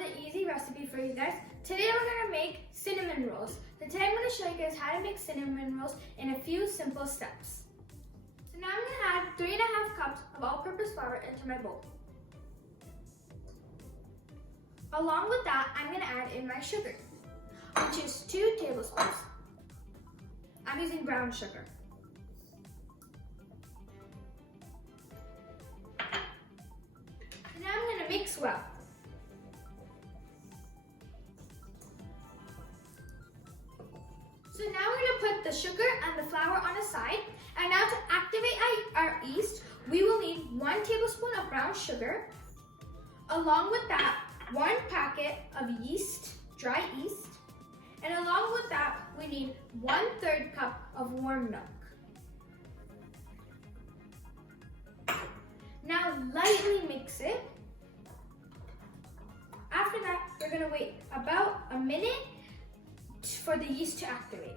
another easy recipe for you guys. Today we're going to make cinnamon rolls. So today I'm going to show you guys how to make cinnamon rolls in a few simple steps. So now I'm going to add 3.5 cups of all-purpose flour into my bowl. Along with that, I'm going to add in my sugar, which is 2 tablespoons. I'm using brown sugar. So now I'm going to mix well. So now we're going to put the sugar and the flour on a side. And now to activate our yeast, we will need 1 tablespoon of brown sugar. Along with that, 1 packet of yeast, dry yeast. And along with that, we need 1/3 cup of warm milk. Now lightly mix it. After that, we're going to wait about a minute for the yeast to activate.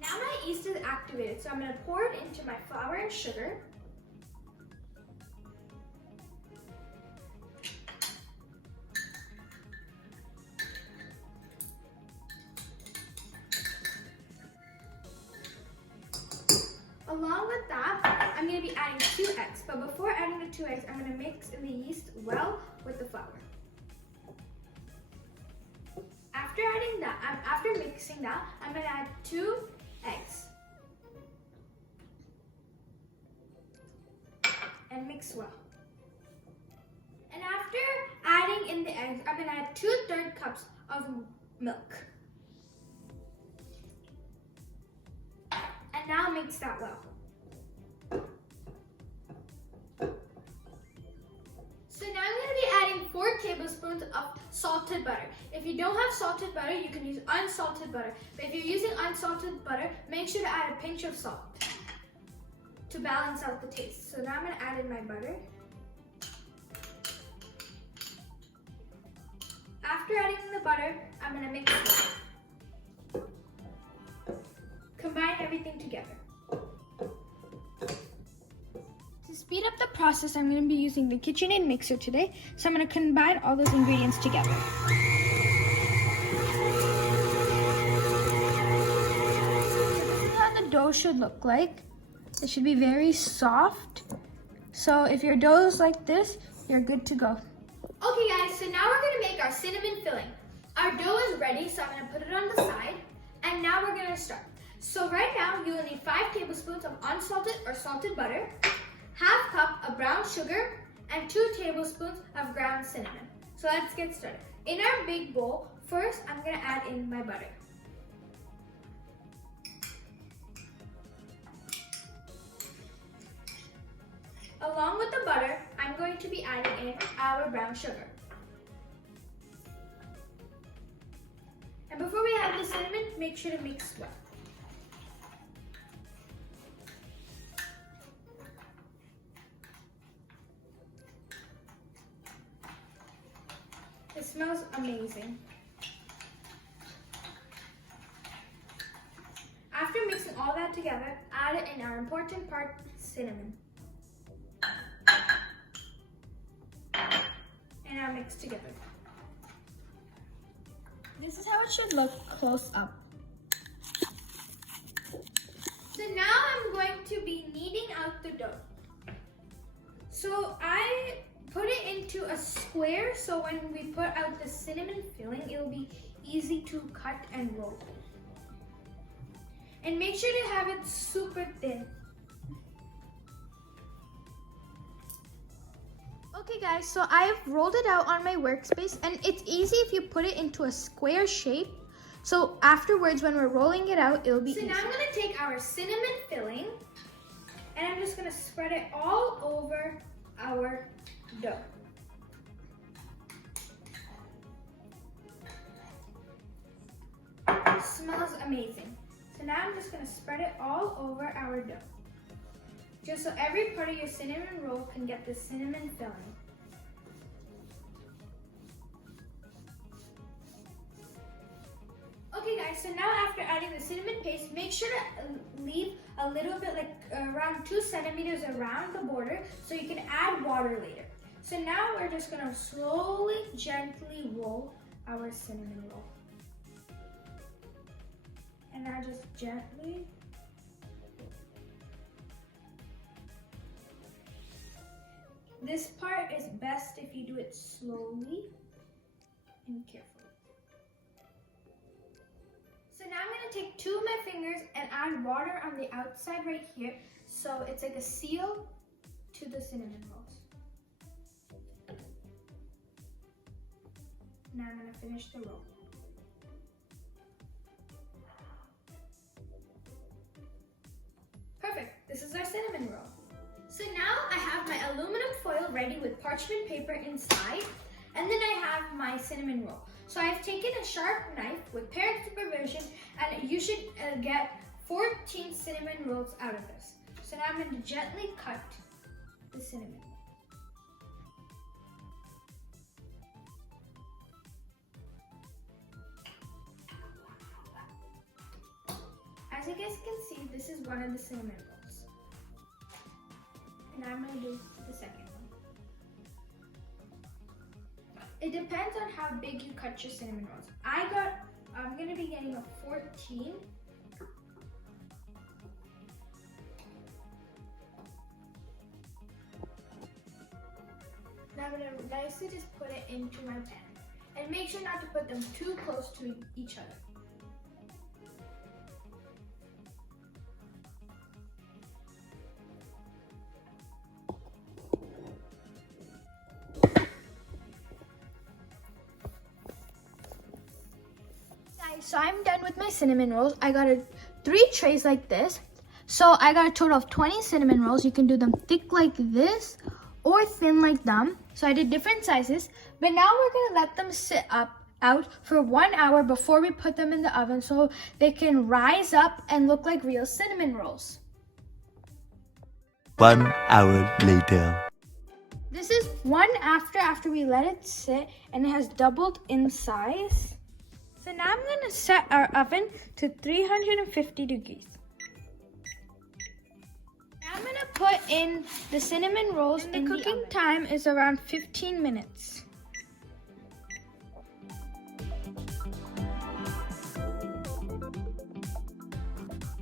Now my yeast is activated, so I'm going to pour it into my flour and sugar. Along with that, I'm going to be adding 2 eggs. But before adding the 2 eggs, I'm going to mix in the yeast well with the flour. After mixing that, I'm going to add 2 eggs. And mix well. And after adding in the eggs, I'm going to add 2/3 cups of milk. And now mix that well. So now I'm going to be adding 4 tablespoons of salted butter. If you don't have salted butter, you can use unsalted butter. But if you're using unsalted butter, make sure to add a pinch of salt to balance out the taste. So now I'm going to add in my butter. After adding the butter, I'm going to mix it. Combine everything together. To speed up the process, I'm going to be using the KitchenAid mixer today. So I'm going to combine all those ingredients together. This is how the dough should look like. It should be very soft. So if your dough is like this, you're good to go. Okay guys, so now we're going to make our cinnamon filling. Our dough is ready, so I'm going to put it on the side. And now we're going to start. So right now, you will need 5 tablespoons of unsalted or salted butter, 1/2 cup of brown sugar, and 2 tablespoons of ground cinnamon. So let's get started. In our big bowl, first I'm going to add in my butter. Along with the butter, I'm going to be adding in our brown sugar. And before we add the cinnamon, make sure to mix well. It smells amazing. After mixing all that together, add in our important part, cinnamon. And now mix together. This is how it should look close up. So now I'm going to be kneading out the dough. So I put it into a square, so when we put out the cinnamon filling, it will be easy to cut and roll. And make sure to have it super thin. Okay guys, so I've rolled it out on my workspace, and it's easy if you put it into a square shape. So afterwards, when we're rolling it out, it'll be easy. So now I'm going to take our cinnamon filling, and I'm just going to spread it all over our dough. It smells amazing. So now I'm just going to spread it all over our dough, just so every part of your cinnamon roll can get the cinnamon filling. Okay guys, so now after adding the cinnamon paste, make sure to leave a little bit, like around 2 centimeters around the border, so you can add water later. So now we're just gonna slowly, gently roll our cinnamon roll. And now just gently. This part is best if you do it slowly and carefully. So now I'm gonna take two of my fingers and add water on the outside right here. So it's like a seal to the cinnamon rolls. Now I'm gonna finish the roll. Perfect, this is our cinnamon roll. So now I have my aluminum foil ready with parchment paper inside, and then I have my cinnamon roll. So I've taken a sharp knife with parent supervision, and you should get 14 cinnamon rolls out of this. So now I'm going to gently cut the cinnamon. As you guys can see, this is one of the cinnamon rolls. And I'm going to do the second one. It depends on how big you cut your cinnamon rolls. I'm going to be getting a 14. Now I'm going to nicely just put it into my pan. And make sure not to put them too close to each other. So I'm done with my cinnamon rolls. I got 3 trays like this. So I got a total of 20 cinnamon rolls. You can do them thick like this or thin like them. So I did different sizes. But now we're going to let them sit out for 1 hour before we put them in the oven so they can rise up and look like real cinnamon rolls. 1 hour later. This is after we let it sit, and it has doubled in size. So now I'm going to set our oven to 350 degrees. Now I'm going to put in the cinnamon rolls, and the cooking time is around 15 minutes.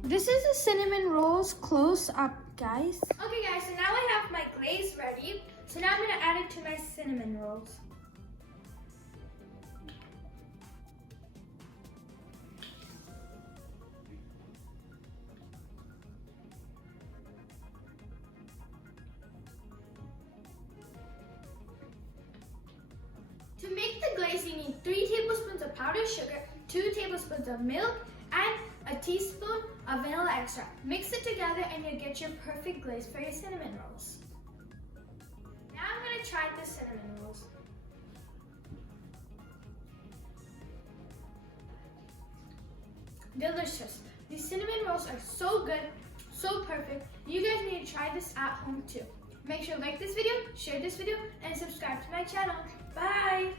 This is the cinnamon rolls close up, guys. Okay guys, so now I have my glaze ready. So now I'm going to add it to my cinnamon rolls. To make the glaze, you need 3 tablespoons of powdered sugar, 2 tablespoons of milk, and a teaspoon of vanilla extract. Mix it together and you'll get your perfect glaze for your cinnamon rolls. Now I'm going to try the cinnamon rolls. Delicious. These cinnamon rolls are so good, so perfect. You guys need to try this at home too. Make sure to like this video, share this video, and subscribe to my channel. Bye!